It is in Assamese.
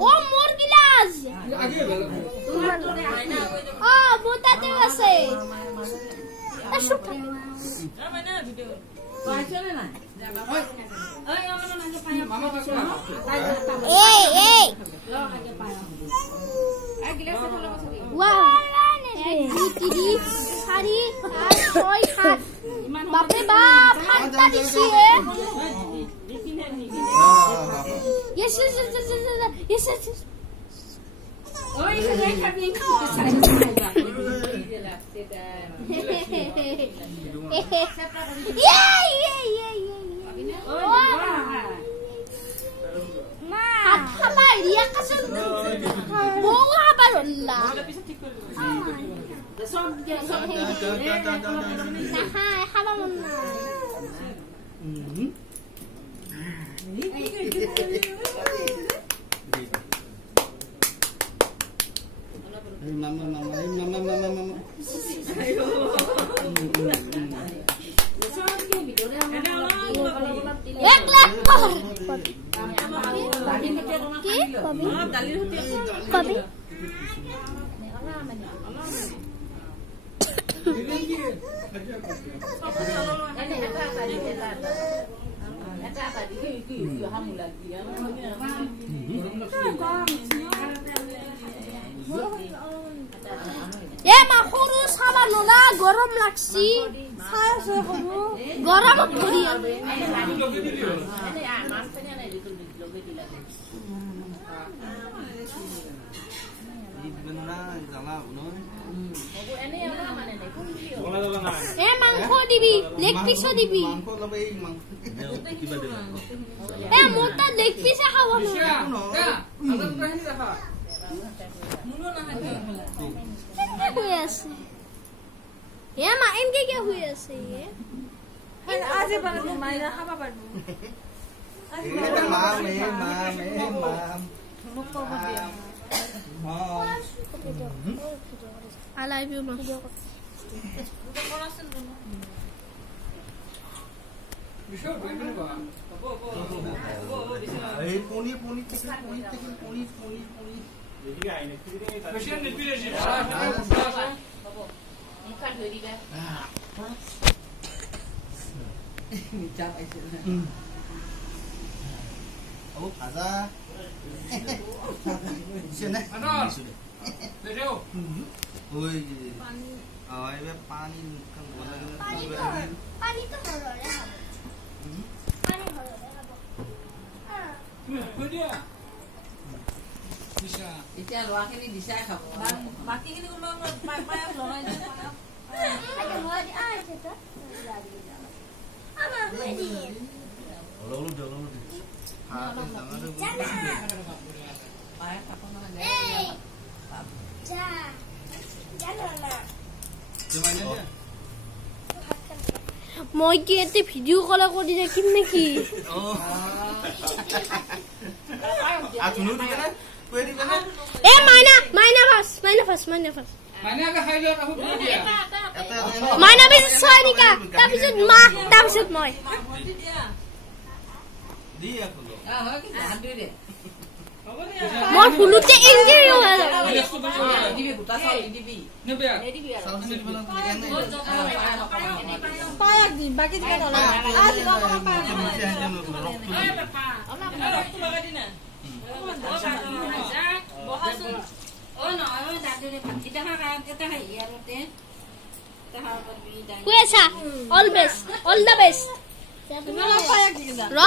Oh, more glass. Oh, bota te você. Tá chupando. Ei. Wow. Tiri, sari, soy hat. Bape bap, hanta disi hai. Yes. Oi, você tá bem? Mama. মা সৰু চাবা নলা গৰম লাগছি চাই আছে সৰু গৰমত ধৰি মাংস দিবি লেগ পিছো দিবি মোৰ তাত লেগ পিছে খাব हुई ऐसे ये माँ इनके क्या हुई ऐसे ये आज ही बना मायना हवा पर I love you, mom. Oh, ada. Sini. Ano? Video. Oi. Ini pani kan bola kan. Pani to horo ya. Pani horo ya. Video. Bisa. Icha luar ini bisa kah? Mati ini ngomong payah loh aja. Ada mau di aja tuh. Ama ready. Lalu jalan dulu. Payah apa mana? Eh. Jalan lah. Gimana dia? মই কি এতে ভিডিও কল কৰি দেখিম নেকি আতুনো দিকে না কই দিকে না এ মাইনা ফাস মানে আগে খাইলো কাহু দিয়া মাইনা বেশ ছয় নিকা তাৰপিছত মা তাৰপিছত মই দিয়া কলো হয় কি হাত ধুই দে মই ফুলুতে ইঞ্জুৰি হৈ গ'ল দিবি গোটা চাউল দিবি নেবিয়া সাউন্ড দিকে না পায়ক দি বাকি দিকে নলা আজ কুয়েছা অল দ্য বেস্ট তুমি পায়ক দি ৰ